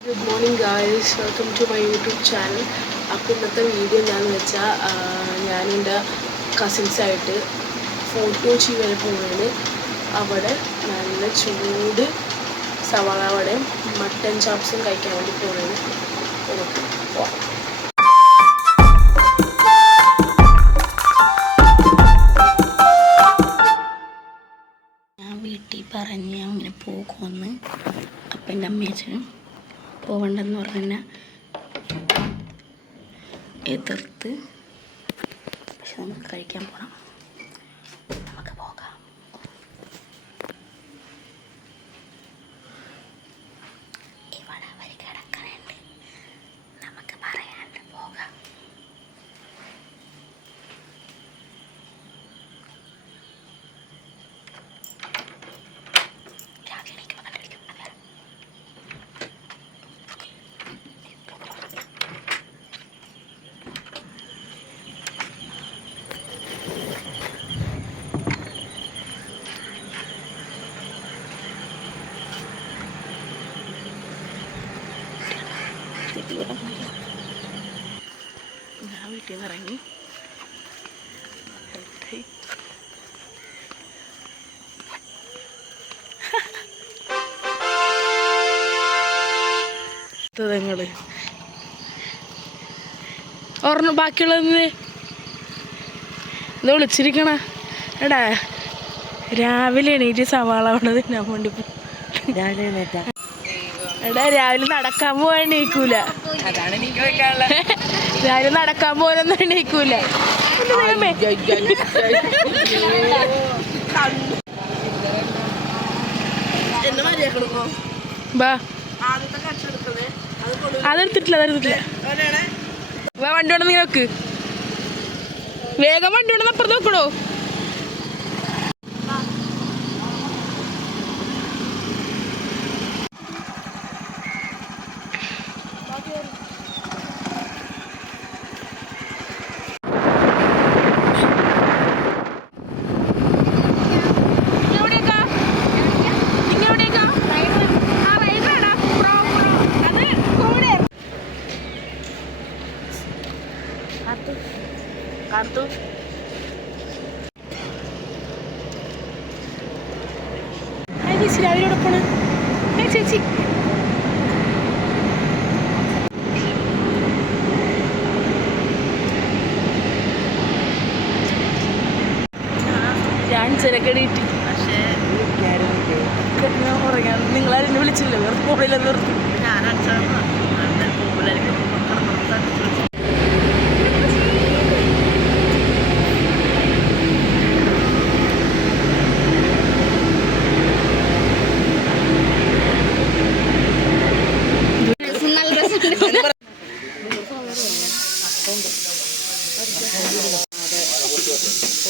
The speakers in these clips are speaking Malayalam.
Good morning guys welcome to my YouTube channel അപ്പോൾ ഇന്നത്തെ വീഡിയോ എന്താണെന്ന് വെച്ചാൽ ഞാൻ എന്റെ കസിൻസായിട്ട് കൊച്ചി വരെ പോകുന്നത് അവിടെ നല്ല ചൂട് സവാള വടയും മട്ടൻ ചാപ്സും കഴിക്കാൻ വേണ്ടി പോകുന്നത് ഞാൻ വീട്ടിൽ പറഞ്ഞ് ഞാൻ ഇങ്ങനെ പോകുമെന്ന് അപ്പം എന്റെ അമ്മയച്ഛനും പോകണ്ടെന്ന് പറഞ്ഞ എതിർത്ത്. പക്ഷെ നമുക്ക് കഴിക്കാൻ പോകണം നമുക്ക് പോകാം ഇവിടെ അവർ കിടക്കണുണ്ട് നമുക്ക് പറയാണ്ട് പോകാം രാവിലെ എണീക്കുമ്പോൾ കണ്ടുപിടിക്കും അതെ ഞാൻ വീട്ടിൽ നിന്ന് ഇറങ്ങി നിങ്ങൾ. ഓർമ്മ ബാക്കിയുള്ളത് ഇത് വിളിച്ചിരിക്കണ. എടാ രാവിലെ എണീറ്റ് സവാള കൊണ്ട് തിന്നാൻ വേണ്ടി എടാ രാവിലെ നടക്കാൻ പോകാൻ എണീക്കൂല. അതാണ് എനിക്ക് ചോദിക്കാനുള്ള രാവിലെ നടക്കാൻ പോലൊന്നും എണീക്കൂല. അതെടുത്തിട്ടില്ല അതെടുത്തിട്ടില്ല. വണ്ടി വേണം നീ നോക്ക് വേഗം വണ്ടി വേണം അപ്പുറത്ത് നോക്കണോ ചേച്ചി രാവിലെ പോണ് ഏ ചേച്ചി. ഞാൻ ചിരക്കടിയിട്ട് പക്ഷേ ഉറങ്ങാൻ നിങ്ങളാരും വിളിച്ചില്ല വേറെ പോകില്ല നിർത്തി. ഞാൻ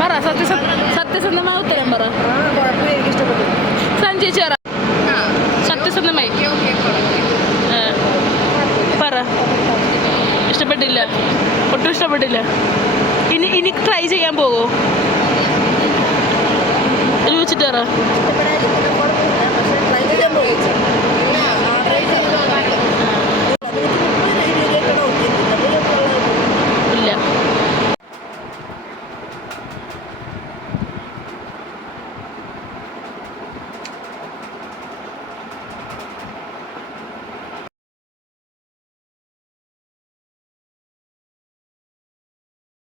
പറ സത്യസന്ധ സത്യസന്ധമായ ഉത്തരം പറ. സഞ്ജയ് ചേറ സത്യസന്ധമായി. പറ. ഇഷ്ടപ്പെട്ടില്ല. ഒട്ടും ഇഷ്ടപ്പെട്ടില്ല. ഇനി ഇനി ട്രൈ ചെയ്യാൻ പോകോ ചോദിച്ചിട്ട് പറ.